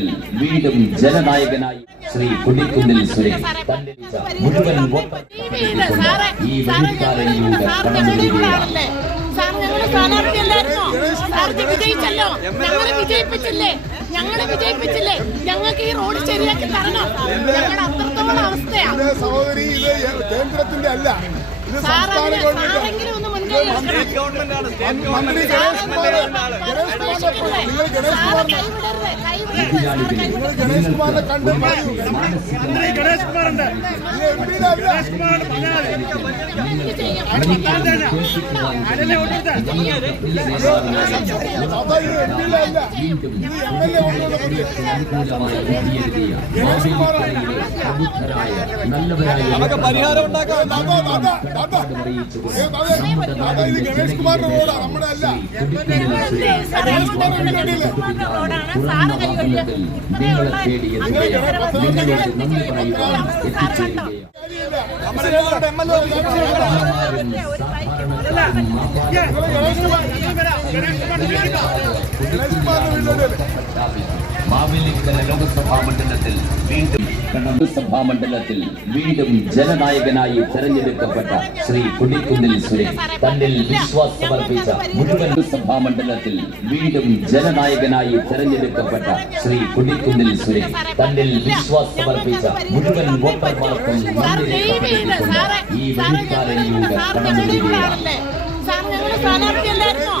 മണ്ഡലത്തിൽ വീണ്ടും ജനനായകനായി ശ്രീ പുള്ളിക്കുന്നിൽ സുരേഷ് തന്റെ മുഴുവൻ ഈ സാർ കടന്നു വരികയാണ് വിജയിച്ചല്ലോ. ഞങ്ങളെ വിജയിപ്പിച്ചില്ലേ? ഞങ്ങളെ വിജയിപ്പിച്ചില്ലേ? ഞങ്ങൾക്ക് ഈ റോഡ് ശരിയാക്കി തരണം. ഞങ്ങളുടെ അത്രത്തോളം അവസ്ഥയാ. ഇത് സഹോദരി ഇത് കേന്ദ്രത്തിന്റെ അല്ല. മന്ത്രി ഗണേഷ് കുമാർ നിങ്ങൾ ഗണേഷ് കുമാറിനെ ഗണേഷ് കുമാറുണ്ട് ഗണേഷ് പുതിയ നമുക്ക് പരിഹാരം ഉണ്ടാക്കാം ഇത് ഗണേഷ് കുമാറിന്റെ റോഡാണ് നമ്മുടെ അല്ല ഗണേഷ് കുമാറിന്റെ റോഡാണ് സാറ് കൈവഴിയ ഉള്ളായിരുന്നു. നിങ്ങൾ ഗണേഷ് പത്തനംതിട്ട നന്ദി പറയുവാൻ എത്തിച്ചേരുകയാണ് മാവേലിക്കര ലോക്സഭാ മണ്ഡലത്തിൽ വീണ്ടും ലോക്സഭാ മണ്ഡലത്തിൽ വീണ്ടും ജനനായകനായി തെരഞ്ഞെടുക്കപ്പെട്ട ശ്രീ കൊടിക്കുന്നിൽ സുരേഷ്. തന്നിൽ വിശ്വാസം സമർപ്പിച്ച മുഴുവൻ സഭാ മണ്ഡലത്തിൽ വീണ്ടും ജനനായകനായി തെരഞ്ഞെടുക്കപ്പെട്ട ശ്രീ കൊടിക്കുന്നിൽ സുരേഷ്. തന്നിൽ വിശ്വാസം സമർപ്പിച്ച മുഴുവൻ വോട്ടർമാർക്കും ഈ സാറ് കടന്നു ഞങ്ങൾ സ്ഥാനാർത്ഥിയല്ലായിരുന്നോ?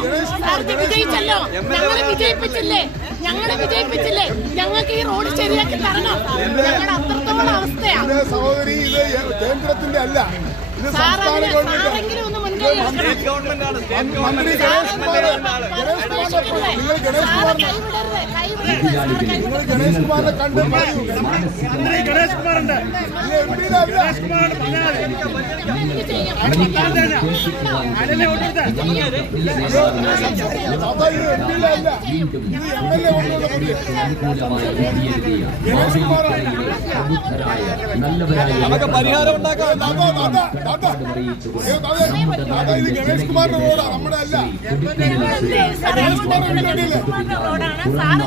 ഇത് വിജയിച്ചല്ലോ. ഞങ്ങളെ വിജയിപ്പിച്ചില്ലേ? ഞങ്ങളെ വിജയിപ്പിച്ചില്ലേ? ഞങ്ങൾക്ക് ഈ റോഡ് ശരിയാക്കി തരണം. ഞങ്ങളുടെ അത്രത്തോളം അവസ്ഥയാ. ഇത് സഹോദരി ഇത് കേന്ദ്രത്തിന്റെ അല്ല. ഇത് സംസ്ഥാന ഗവൺമെന്റ് മുൻകൈ ഗവൺമെന്റ് ആണ് സ്റ്റേറ്റ് മന്ത്രി ഗണേഷ് കുമാർ ഗണേഷ് കുമാറിനെ കണ്ട് ഗണേഷ് കുമാറുണ്ട് ഗണേഷ് ഗണേഷ് നമുക്ക് പരിഹാരം ഉണ്ടാക്കാം ഗണേഷ് കുമാറിന്റെ റോഡാ നമ്മുടെ അല്ല. ഗണേഷ് കുമാറിന്റെ വീടല്ലേ റോഡാണ് സാറ്